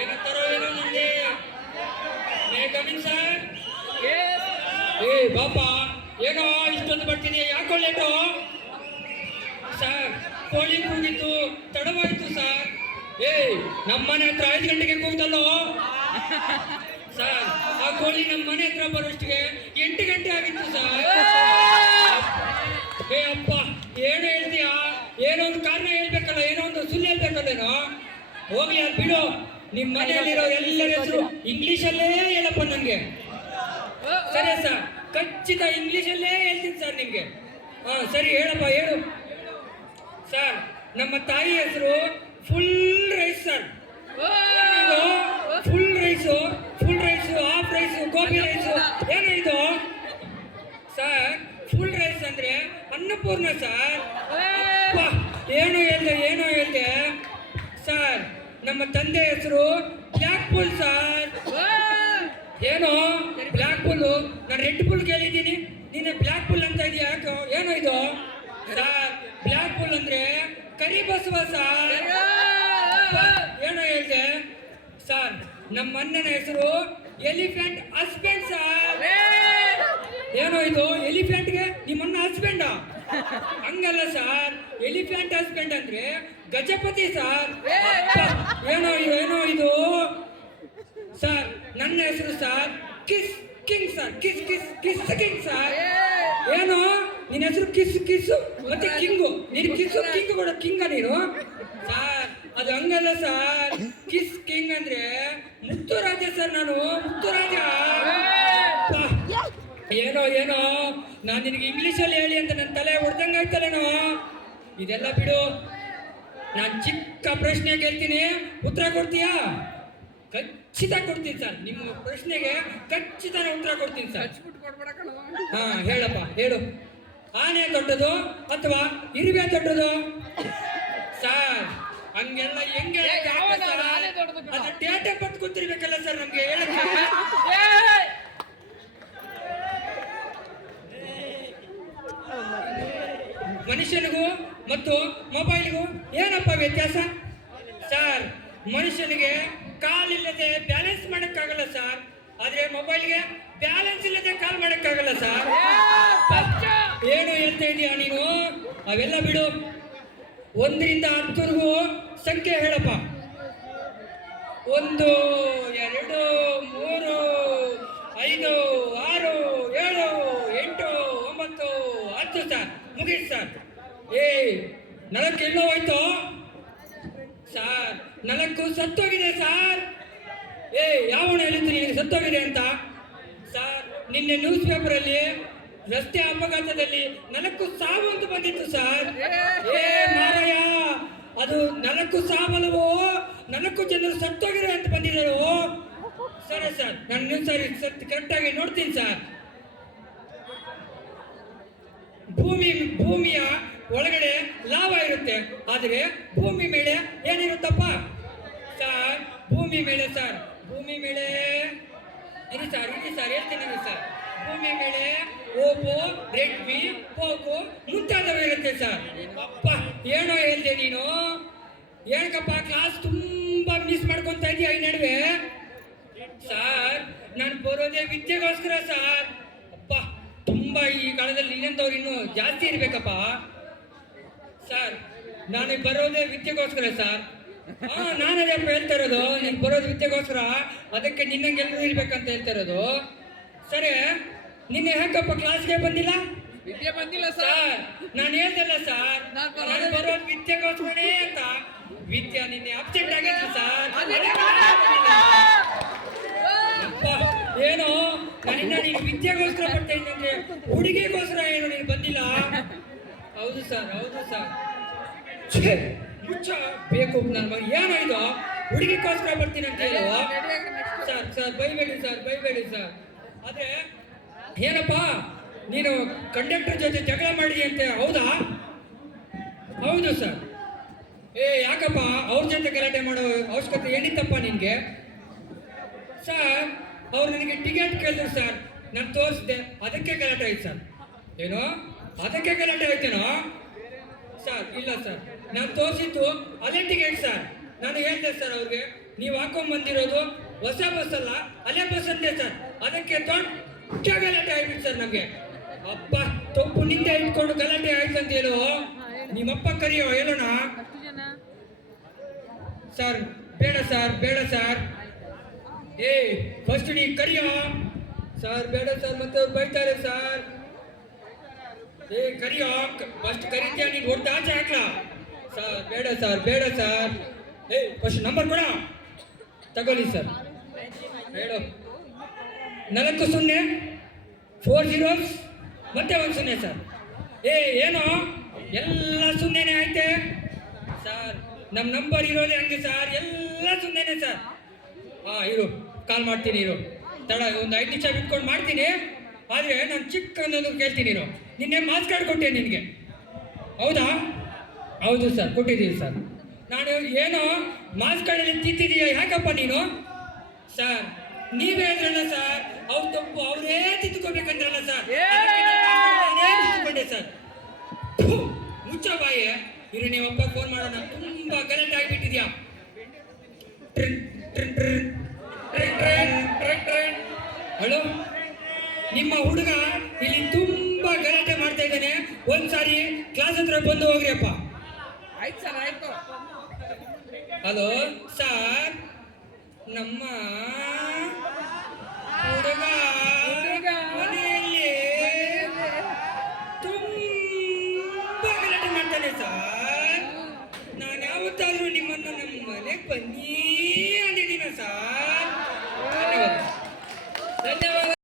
ಏನಂತಾರೋ ಏನೋ ನನಗೆ. May coming sir. ಏ ಬಾಪ, ಏನೋ ಇಷ್ಟೊಂದು ಬರ್ತಿದೆಯಾ? ಯಾಕೋ ಲೇಟು ಸರ್? ಕೋಳಿ ಕೂಗಿತ್ತು, ತಡವಾಯ್ತು ಸರ್. ಏ ನಮ್ಮ ಮನೆ ಹತ್ರ 5 ಗಂಟೆಗೆ ಕೂಗ್ತಲ್ಲೋ ಸರ್. ಆ ಕೋಳಿ ನಮ್ಮ ಮನೆ ಹತ್ರ ಬರೋಷ್ಟಿಗೆ 8 ಗಂಟೆ ಆಗಿತ್ತು ಸರ್. ಏ ಅಪ್ಪ, ಏನು ಹೇಳ್ತೀಯಾ? ಏನೋ ಒಂದು ಕಾರಣ ಹೇಳ್ಬೇಕಲ್ಲ, ಏನೋ ಒಂದು ಸುಳ್ಳು ಹೇಳ್ಬೇಕಲ್ಲೇನೋ. ಹೋಗ್ಲಿ ಅದು ಬಿಡು. ನಿಮ್ಮ ಮನೆಯಲ್ಲಿರೋ ಎಲ್ಲರ ಹೆಸರು ಇಂಗ್ಲೀಷಲ್ಲೇ ಹೇಳಪ್ಪ ನನಗೆ. ಸರಿ ಸರ್, ಖಚಿತ ಇಂಗ್ಲೀಷಲ್ಲೇ ಹೇಳ್ತೀನಿ ಸರ್ ನಿಮಗೆ. ಹಾಂ ಸರಿ, ಹೇಳಪ್ಪ, ಹೇಳು ಸರ್. ನಮ್ಮ ತಾಯಿ ಹೆಸರು full rice sir. Full rice, half rice, gobi rice, ಏನು ಇದು ಸರ್? ಫುಲ್ ರೈಸ್ ಅಂದ್ರೆ ಅನ್ನಪೂರ್ಣ ಸರ್. ಏನು ಹೇಳ್ದೆ ಸರ್? ನಮ್ಮ ತಂದೆ ಹೆಸರು ಬ್ಲ್ಯಾಕ್ ಪುಲ್ ಸರ್. ಏನು ಬ್ಲ್ಯಾಕ್ ಪುಲ್ಲು? ನಾನು ರೆಡ್ ಪುಲ್ ಕೇಳಿದ್ದೀನಿ, ನೀನು ಬ್ಲ್ಯಾಕ್ ಪುಲ್ ಅಂತ ಇದೀಯ. ಯಾಕೆ? ಏನೋ ಇದು ಸರ್? ಬ್ಲ್ಯಾಕ್ ಪುಲ್ ಅಂದ್ರೆ ಕರಿ ಬಸವ ಸರ್. ಏನೋ ಹೇಳ್ದೆ ಸರ್? ನಮ್ಮ ಅಣ್ಣನ ಹೆಸರು ಎಲಿಫೆಂಟ್ ಹಸ್ಬೆಂಡ್ ಸರ್. ಏನೋ ಇದು? ಎಲಿಫೆಂಟ್ಗೆ ನಿಮ್ಮನ್ನ ಹಸ್ಬೆಂಡಾ? ಹಂಗಲ್ಲ ಸರ್, ಎಲಿಫೆಂಟ್ ಹಸ್ಬೆಂಡ್ ಅಂದ್ರೆ ಗಜಪತಿ ಸರ್. ಏನೋ ಇದು ಸರ್? ನನ್ನ ಹೆಸರು sir kiss king sir. Kiss king sir. ಏನು ನಿನ್ನ ಹೆಸರು ಕಿಸ್ ಮತ್ತೆ ಕಿಂಗು? ನೀನು ಕಿಂಗ್ ಕೂಡ ಕಿಂಗ ನೀನು ಸರ್? ಅದು ಹಂಗಲ್ಲ ಸರ್. ಕಿಸ್ ಕಿಂಗ್ ಅಂದ್ರೆ ಮುತ್ತು ರಾಜ ಸರ್. ನಾನು ಮುತ್ತು ರಾಜ. ಏನೋ ನಾನು ನಿನಗೆ ಇಂಗ್ಲೀಷಲ್ಲಿ ಹೇಳಿ ಅಂತ ನನ್ನ ತಲೆ ಹೊಡೆದಂಗಾಯ್ತಲ್ಲೇನೋ. ಇದೆಲ್ಲ ಬಿಡು, ನಾನು ಚಿಕ್ಕ ಪ್ರಶ್ನೆ ಕೇಳ್ತೀನಿ, ಉತ್ತರ ಕೊಡ್ತೀಯಾ? ಖಚಿತ ಕೊಡ್ತೀನಿ ಸರ್. ನಿಮ್ಮ ಪ್ರಶ್ನೆಗೆ ಖಚಿತ ಉತ್ತರ ಕೊಡ್ತೀನಿ ಸರ್. ಹಾ ಹೇಳಪ್ಪ, ಹೇಳು. ಆನೆ ದೊಡ್ಡದು ಅಥವಾ ಇರುವೆ ದೊಡ್ಡದು ಸರ್? ಹಂಗೆಲ್ಲ ಹೆಂಗೆ? ಅದು ಡೇಟಾ ಬತ್ ಕೂತಿರ್ಬೇಕಲ್ಲ ಸರ್ ನಮ್ಗೆ ಹೇಳಕ್ಕೆ. ಮನುಷ್ಯನಿಗೂ ಮತ್ತು ಮೊಬೈಲ್ಗೂ ಏನಪ್ಪ ವ್ಯತ್ಯಾಸ ಸರ್? ಮನುಷ್ಯನಿಗೆ ಕಾಲಿಲ್ಲದೆ ಬ್ಯಾಲೆನ್ಸ್ ಮಾಡಕ್ಕಾಗಲ್ಲ ಸರ್, ಆದ್ರೆ ಮೊಬೈಲ್ಗೆ ಬ್ಯಾಲೆನ್ಸ್ ಇಲ್ಲದೆ ಕಾಲ್ ಮಾಡಕ್ಕಾಗಲ್ಲ ಸರ್. ಏನು ಹೇಳ್ತಾ ಇದೀಯ ನೀನು? ಅವೆಲ್ಲ ಬಿಡು. 1 ರಿಂದ 10ವರೆಗೂ ಸಂಖ್ಯೆ ಹೇಳಪ್ಪ. 1 2 3 5 6 7 8 9 10 ಸರ್. ಮುಗೀತು ಸರ್. 4 ಎಲ್ಲೋ ಹೋಯ್ತು ಸರ್? 4 ಸತ್ತೋಗಿದೆ ಸರ್. ಯಾವಣ ಹೇಳಿದ್ರು ನಿನಗೆ ಸತ್ತೋಗಿದೆ ಅಂತ ಸರ್? ನಿನ್ನೆ ನ್ಯೂಸ್ ಪೇಪರಲ್ಲಿ ರಸ್ತೆ ಅಪಘಾತದಲ್ಲಿ 4 ಸಾವು ಅಂತ ಬಂದಿತ್ತು ಸರ್. ಮಾರಾಯ, ಅದು 4 ಸಾವಲ್ಲವೋ, 4 ಜನರು ಸತ್ತೋಗಿರೋ ಅಂತ ಬಂದಿದ್ದರು. ಸರಿ ಸರ್, ನಾನು ನ್ಯೂಸ್ ಕರೆಕ್ಟಾಗಿ ನೋಡ್ತೀನಿ ಸರ್. ಭೂಮಿಯ ಒಳಗಡೆ ಲಾವ ಇರುತ್ತೆ, ಆದರೆ ಭೂಮಿ ಮೇಲೆ ಏನಿರುತ್ತಪ್ಪ ಸರ್? ಭೂಮಿ ಮೇಲೆ ಇರಿ ಸರ್ ಹೇಳ್ತೀನಿ ಸರ್. ಭೂಮಿ ಮೇಲೆ ಓಪೋ, ರೆಡ್ಮಿ, ಪೋಕೋ ಮುಂತಾದವು ಇರುತ್ತೆ ಸರ್. ಅಪ್ಪ, ಏನೋ ಹೇಳ್ದೆ ನೀನು? ಏನಕ್ಕಪ್ಪ ಕ್ಲಾಸ್ ತುಂಬಾ ಮಿಸ್ ಮಾಡ್ಕೊಂತ ಇದೀಯ ಈ ನಡುವೆ ಸರ್? ನಾನು ಬರೋದೇ ವಿದ್ಯೆಗೋಸ್ಕರ ಸರ್. ಅಪ್ಪ, ತುಂಬಾ ಈ ಕಾಲದಲ್ಲಿ ನಿನ್ನಂತವ್ರು ಇನ್ನೂ ಜಾಸ್ತಿ ಇರ್ಬೇಕಪ್ಪ ಸರ್. ನಾನು ಬರೋದೇ ವಿದ್ಯೆಗೋಸ್ಕರ ಸರ್. ನಾನದೇ ಅಪ್ಪ ಹೇಳ್ತಾ ಇರೋದು. ನೀನು ಬರೋದು ವಿದ್ಯೆಗೋಸ್ಕರ, ಅದಕ್ಕೆ ನಿನ್ನಂಗೆ ಎಲ್ಲರೂ ಇರ್ಬೇಕಂತ ಹೇಳ್ತಾ ಇರೋದು. ಸರಿ, ನಿನ್ನೆ ಯಾಕಪ್ಪ ಕ್ಲಾಸ್ಗೆ ಬಂದಿಲ್ಲ? ವಿದ್ಯೆ ಬಂದಿಲ್ಲ ಸರ್. ನಾನು ಹೇಳ್ದಲ್ಲ ಸರ್, ನಾನು ಬರೋದು ವಿದ್ಯೆಗೋಸ್ಕರನೇ ಅಂತ. ವಿದ್ಯೆ ನಿನ್ನೆ ಅಬ್ಸೆಂಟ್ ಆಗಿತ್ತು ಸರ್. ಏನೋ ನಾನಿನ್ನ ನೀನು ವಿದ್ಯೆಗೋಸ್ಕರ ಬರ್ತಾ ಇದ್ದಂಗೆ ಹುಡುಗಿಗೋಸ್ಕರ ಏನು ನೀನು ಬಂದಿಲ್ಲ? ಹೌದು ಸರ್. ಮುಚ್ಚ ಬೇಕು ನನ್ನ ಮಗ. ಏನೋ ಇದು? ಹುಡುಗಿಗೋಸ್ಕರ ಬರ್ತೀನಿ ಅಂತ ಹೇಳುವ ಸರ್. ಬೈಬೇಡಿ ಸರ್. ಆದ್ರೆ ಏನಪ್ಪ, ನೀನು ಕಂಡಕ್ಟರ್ ಜೊತೆ ಜಗಳ ಮಾಡಿದಿ ಅಂತೆ, ಹೌದಾ? ಹೌದು ಸರ್. ಯಾಕಪ್ಪ ಅವ್ರ ಜೊತೆ ಗಲಾಟೆ ಮಾಡೋ ಅವಶ್ಯಕತೆ ಏನಿತ್ತಪ್ಪ ನಿನ್ಗೆ ಸರ್? ಅವ್ರು ನನಗೆ ಟಿಕೆಟ್ ಕೇಳಿದ್ರು ಸರ್, ನಾನು ತೋರಿಸಿದೆ, ಅದಕ್ಕೆ ಗಲಾಟೆ ಆಯ್ತು ಸರ್. ಏನೋ ಅದಕ್ಕೆ ಗಲಾಟೆ ಆಯ್ತೇನೋ ಸರ್? ಇಲ್ಲ ಸರ್, ನಾನು ತೋರಿಸಿದ್ದು ಅದೇ ಟಿಕೆಟ್ ಸರ್. ನಾನು ಹೇಳಿದೆ ಸರ್ ಅವ್ರಿಗೆ, ನೀವು ಹಾಕೊಂಡ್ ಬಂದಿರೋದು ಹೊಸ ಬಸ್ ಅಲ್ಲ, ಹಳೆ ಬಸ್ ಅಂತೆ ಸರ್. ಅದಕ್ಕೆ ದೊಡ್ಡ ಗಲಾಟೆ ಆಗ್ಬಿಟ್ಟು ಸರ್ ನಮ್ಗೆ. ಅಪ್ಪ ತಪ್ಪು ನಿಂದೆ ಇಟ್ಕೊಂಡು ಗಲಾಟೆ ಆಯ್ತು ಅಂತ ಹೇಳು. ನಿಮ್ಮಪ್ಪ ಕರಿಯೋ ಹೇಳೋಣ. ಸರ್ ಬೇಡ ಸರ್, ಬೇಡ ಸರ್. ಏ ಫಸ್ಟ್ ನೀ ಕರಿಯೋ ಸರ್. ಬೇಡ ಸರ್, ಮತ್ತೆ ಅವ್ರು ಬೈತಾರೆ ಸರ್. ಏ ಕರಿಯೋ, ಫಸ್ಟ್ ಕರಿತೀಯ ನೀನು ಹೊಡ್ದು ಆಚೆ ಹಾಕ್ಲಾ ಸರ್. ಬೇಡ ಸರ್, ಬೇಡ ಸರ್. ಏ ಫಸ್ಟ್ ನಂಬರ್ ಕೊಡ. ತಗೊಳ್ಳಿ ಸರ್, ಹೇಳು. 4 0 4 0 ಮತ್ತೆ 1 0 ಸರ್. ಏ ಏನೋ ಎಲ್ಲ ಸುಮ್ಮನೆ ಐತೆ ಸರ್. ನಮ್ಮ ನಂಬರ್ ಇರೋದೇ ಹಂಗೆ ಸರ್, ಎಲ್ಲ ಸುಮ್ಮನೆ ಸರ್. ಹಾಂ ಇರು, ಕಾಲ್ ಮಾಡ್ತೀನಿ ಇರು. ತಡ ಒಂದು 5 ನಿಮಿಷ ಬಿಟ್ಕೊಂಡು ಮಾಡ್ತೀನಿ. ಆದರೆ ನಾನು ಚಿಕ್ಕಂದೊಂದು ಕೇಳ್ತೀನಿ ಇರು. ನಿನ್ನೆ ಮಾಸ್ ಕಾರ್ಡ್ ಕೊಟ್ಟೆ ನಿನಗೆ, ಹೌದಾ? ಹೌದು ಸರ್, ಕೊಟ್ಟಿದ್ದೀವಿ ಸರ್. ನಾನು ಏನೋ ಮಾಸ್ ಕಾರ್ಡಲ್ಲಿ ತಿಂತಿದ್ದೀಯ, ಯಾಕಪ್ಪ ನೀನು? ಸರ್ ನೀವೇ ಹೇಳಿದ್ರಲ್ಲ ಸರ್, ಅವ್ರ ತಪ್ಪು ಅವರೇ ತಿದ್ದುಕೋಬೇಕಂದ್ರಲ್ಲ ಸರ್. ತಿದ್ದುಕೊಂಡೆ ಸರ್. ಮುಚ್ಚ ಬಾಯಿ. ಇರು, ನೀವಪ್ಪ ಫೋನ್ ಮಾಡೋಣ. ತುಂಬಾ ಗಲಾಟೆ ಆಗಿಬಿಟ್ಟಿದ್ಯಾ. ಹಲೋ, ನಿಮ್ಮ ಹುಡುಗ ಇಲ್ಲಿ ತುಂಬಾ ಗಲಾಟೆ ಮಾಡ್ತಾ ಇದ್ದಾನೆ. ಒಂದ್ಸಾರಿ ಕ್ಲಾಸ್ ಹತ್ರ ಬಂದು ಹೋಗ್ರಿ ಅಪ್ಪ. ಆಯ್ತು ಸರ್, ಆಯ್ತು. ಹಲೋ ಸರ್, ನಮ್ಮ ಹುಡುಗ